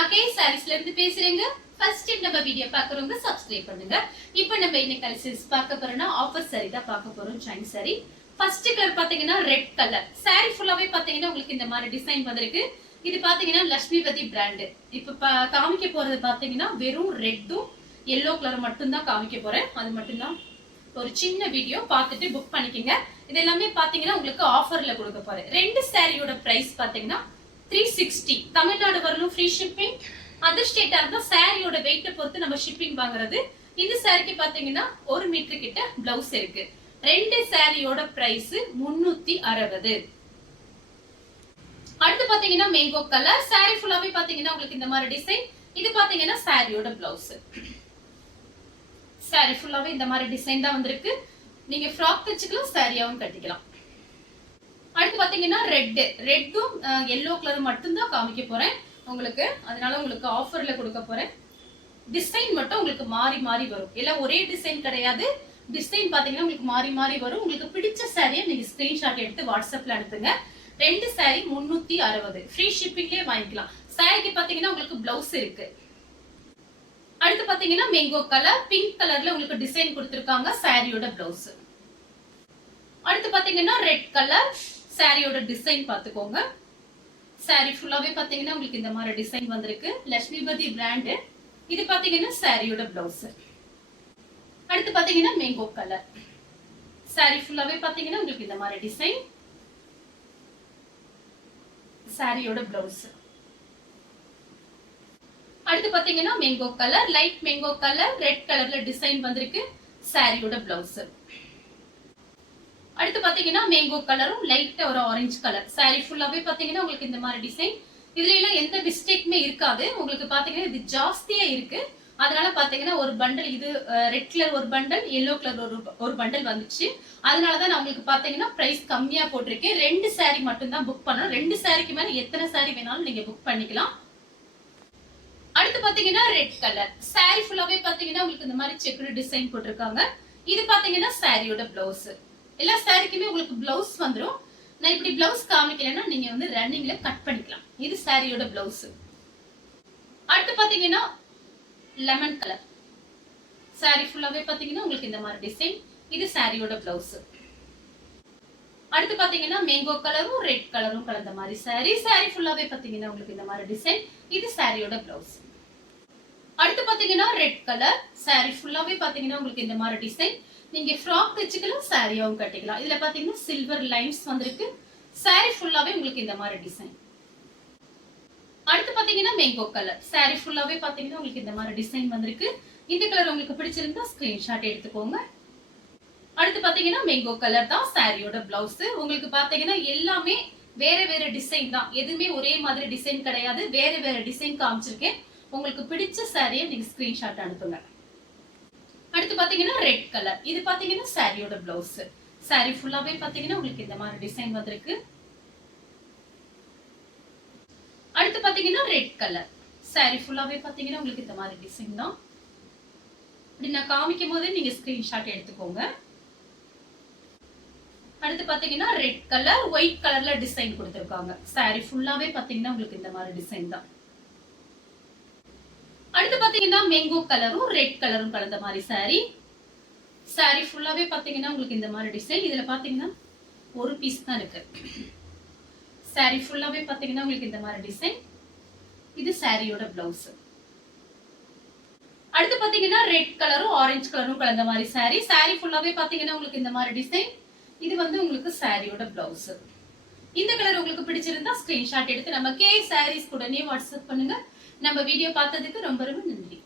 நான் கே சாரீஸ்ல இருந்து பேசுறேங்க. ஃபர்ஸ்ட் டைம் நம்ம வீடியோ பார்க்கறவங்க சப்ஸ்கிரைப் பண்ணுங்க. இப்போ நம்ம இன்னைக்கு கலெக்ஷன்ஸ் பார்க்க போறோம்னா ஆஃபர் சாரி தான் பார்க்க போறோம். ஜாயின் சாரி ஃபர்ஸ்ட் கலர் பாத்தீங்கன்னா ரெட் கலர். சாரி ஃபுல்லாவே பாத்தீங்கன்னா உங்களுக்கு இந்த மாதிரி டிசைன் வந்திருக்கு. இது பாத்தீங்கன்னா லட்சுமிபதி பிராண்ட். இப்ப காமிக்க போறது பாத்தீங்கன்னா வெறும் ரெட்டும் எல்லோ கலர் மட்டும் தான் காமிக்க போறேன். அது மட்டும் தான் ஒரு சின்ன வீடியோ பார்த்துட்டு புக் பண்ணிக்கங்க. இது எல்லாமே பாத்தீங்கன்னா உங்களுக்கு ஆஃபர்ல கொடுக்க போறேன். ரெண்டு சாரியோட பிரைஸ் பாத்தீங்கன்னா 360. தமிழ்நாடு வரலும் ஃப்ரீ ஷிப்பிங். அதர் ஸ்டேட்டா இருந்தா சாரியோட வெயிட்ட பொறுத்து நம்ம ஷிப்பிங் வாங்குறது. இந்த சாரிக்கு பாத்தீங்கன்னா 1 மீட்டர் கிட்ட பிளவுஸ் இருக்கு. ரெண்டு சாரியோட பிரைஸ் 360. அடுத்து பாத்தீங்கன்னா மேங்கோ கலர். சாரி ஃபுல்லாவே பாத்தீங்கன்னா உங்களுக்கு இந்த மாதிரி டிசைன். இது பாத்தீங்கன்னா சாரியோட பிளவுஸ். சாரி ஃபுல்லாவே இந்த மாதிரி டிசைன் தான் வந்திருக்கு. நீங்க ஃப்ராக் தச்சுக்கலாம், சாரியாவும் கட்டிக்கலாம். அடுத்து பாத்தீங்கன்னா ரெட்டும் எல்லோ கலர் மட்டும் தான் காமிக்க போறேன் உங்களுக்கு. அதனால உங்களுக்கு ஆஃபர்ல கொடுக்க போறேன். டிசைன் மட்டும் உங்களுக்கு மாறி மாறி வரும். எல்லாம் ஒரே டிசைன் கிடையாது. டிசைன் பாத்தீங்கன்னா உங்களுக்கு மாறி மாறி வரும். உங்களுக்கு பிடிச்ச சாரியை நீங்க ஸ்கிரீன்ஷாட் எடுத்து வாட்ஸ்அப்ல அனுப்புங்க. ரெண்டு சாரி 360. ஃப்ரீ ஷிப்பிங்லயே வாங்கிக்கலாம். சாரிக்கு பாத்தீங்கன்னா உங்களுக்கு பிளவுஸ் இருக்கு. அடுத்து பாத்தீங்கன்னா மேங்கோ கலர். பிங்க் கலர்ல உங்களுக்கு டிசைன் கொடுத்திருக்காங்க. சாரியோட பிளவுஸ். அடுத்து பாத்தீங்கன்னா ரெட் கலர். சாரியோட டிசைன் பாத்துக்கோங்க. சாரி ஃபுல்லாவே பாத்தீங்கன்னா உங்களுக்கு இந்த மாதிரி டிசைன் வந்திருக்கு. லட்சுமிபதி பிராண்ட். இது பாத்தீங்கன்னா சாரியோட பிளவுஸ். அடுத்து பாத்தீங்கன்னா மேங்கோ கலர். சாரி ஃபுல்லாவே பாத்தீங்கன்னா உங்களுக்கு இந்த மாதிரி டிசைன். சாரியோட பிளவுஸ். அடுத்து பாத்தீங்கன்னா mango colour. Light mango colour. Red கலர்ல டிசைன் வந்திருக்கு. சாரியோட பிளவுஸ். அடுத்து பாத்தீங்கன்னா மேங்கோ கலரும் லைட் ஒரு ஆரஞ்சு கலர். சாரி ஃபுல்லாவே பாத்தீங்கன்னா உங்களுக்கு இந்த மாதிரி டிசைன். இதுல எல்லாம் எந்த மிஸ்டேக்குமே இருக்காது. உங்களுக்கு பாத்தீங்கன்னா இது ஜாஸ்தியா இருக்கு. அதனால பாத்தீங்கன்னா ஒரு பண்டல் இது ரெட் கலர் ஒரு பண்டல், எல்லோ கலர் ஒரு பண்டல் வந்துச்சு. அதனாலதான் நான் உங்களுக்கு பாத்தீங்கன்னா பிரைஸ் கம்மியா போட்டிருக்கேன். ரெண்டு சாரி மட்டும் தான் புக் பண்ணணும். ரெண்டு சாரிக்கு மேல எத்தனை சாரி வேணாலும் நீங்க புக் பண்ணிக்கலாம். அடுத்து பாத்தீங்கன்னா ரெட் கலர். சாரி ஃபுல்லாவே பாத்தீங்கன்னா உங்களுக்கு இந்த மாதிரி செக்குடு டிசைன் போட்டிருக்காங்க. இது பாத்தீங்கன்னா சாரியோட பிளவுஸ். எல்லா சாரிக்குமே உங்களுக்கு பிளவுஸ் வந்துடும். நான் இப்படி பிளவுஸ் காமிக்கலன்னா நீங்க வந்து ரன்னிங்ல கட் பண்ணிக்கலாம். இது சாரியோட பிளவுஸ். அடுத்து பாத்தீங்கன்னா லெமன் கலர். சாரி ஃபுல்லாவே பாத்தீங்கன்னா உங்களுக்கு இந்த மாதிரி டிசைன். இது சாரியோட பிளவுஸ். அடுத்து பாத்தீங்கன்னா மேங்கோ கலரும் ரெட் கலரும் கலந்த மாதிரி சாரி. சாரி ஃபுல்லாவே பாத்தீங்கன்னா உங்களுக்கு இந்த மாதிரி டிசைன். இது சாரியோட பிளவுஸ். அடுத்து பாத்தீங்கன்னா ரெட் கலர். சாரி ஃபுல்லாவே பாத்தீங்கன்னா உங்களுக்கு இந்த மாதிரி டிசைன். நீங்க ஃப்ராக் தச்சுக்கலாம், சாரியாவும் கட்டிக்கலாம். இதுல பாத்தீங்கன்னா சில்வர் லைன்ஸ் வந்திருக்கு. சாரி ஃபுல்லாவே உங்களுக்கு இந்த மாதிரி டிசைன். அடுத்து பாத்தீங்கன்னா மேங்கோ கலர். சாரி ஃபுல்லாவே பாத்தீங்கன்னா உங்களுக்கு இந்த மாதிரி டிசைன் வந்திருக்கு. இந்த கலர் உங்களுக்கு பிடிச்சிருந்தா ஸ்கிரீன்ஷாட் எடுத்துக்கோங்க. அடுத்து பாத்தீங்கன்னா மேங்கோ கலர் தான் சாரியோட பிளவுஸ். உங்களுக்கு பாத்தீங்கன்னா எல்லாமே வேற வேற டிசைன் தான். எதுவுமே ஒரே மாதிரி டிசைன் கிடையாது. வேற வேற டிசைன் காமிச்சிருக்கேன். உங்களுக்கு பிடிச்ச சாரியை நீங்க ஸ்கிரீன்ஷாட் அனுப்புங்க. அடுத்து பாத்தீங்கன்னா ரெட் கலர். இது பாத்தீங்கன்னா சாரியோட பிளவுஸ். சாரி ஃபுல்லாவே பாத்தீங்கன்னா உங்களுக்கு இந்த மாதிரி டிசைன் வந்திருக்கு. அடுத்து பாத்தீங்கன்னா ரெட் கலர். சாரி ஃபுல்லாவே பாத்தீங்கன்னா உங்களுக்கு இந்த மாதிரி டிசைன் தான். இப்படி நான் காமிக்கும் போதே நீங்க ஸ்கிரீன்ஷாட் எடுத்துக்கோங்க. அடுத்து பாத்தீங்கன்னா ரெட் கலர். ஒயிட் கலர்ல டிசைன் கொடுத்திருக்காங்க. சாரி ஃபுல்லாவே பாத்தீங்கன்னா உங்களுக்கு இந்த மாதிரி டிசைன் தான். அடுத்து பாத்தீங்கன்னா மேங்கோ கலரும் ரெட் கலரும் கலந்த மாதிரி சாரி. சாரி ஃபுல்லாவே பாத்தீங்கன்னா உங்களுக்கு இந்த மாதிரி டிசைன். இதுல பாத்தீங்கன்னா ஒரு பீஸ் தான் இருக்கு. சாரி ஃபுல்லாவே பாத்தீங்கன்னா உங்களுக்கு இந்த மாதிரி டிசைன். இது சாரியோட பிளவுஸ். அடுத்து பாத்தீங்கன்னா ரெட் கலரும் ஆரஞ்சு கலரும் கலந்த மாதிரி சாரி. சாரி ஃபுல்லாவே பாத்தீங்கன்னா உங்களுக்கு இந்த மாதிரி டிசைன். இது வந்து உங்களுக்கு சாரியோட பிளவுஸ். இந்த கலர் உங்களுக்கு பிடிச்சிருந்தா ஸ்கிரீன்ஷாட் எடுத்து நம்ம கே சாரீஸ் உடனே வாட்ஸ்அப் பண்ணுங்க. நம்ம வீடியோ பார்த்ததுக்கு ரொம்ப ரொம்ப நன்றி.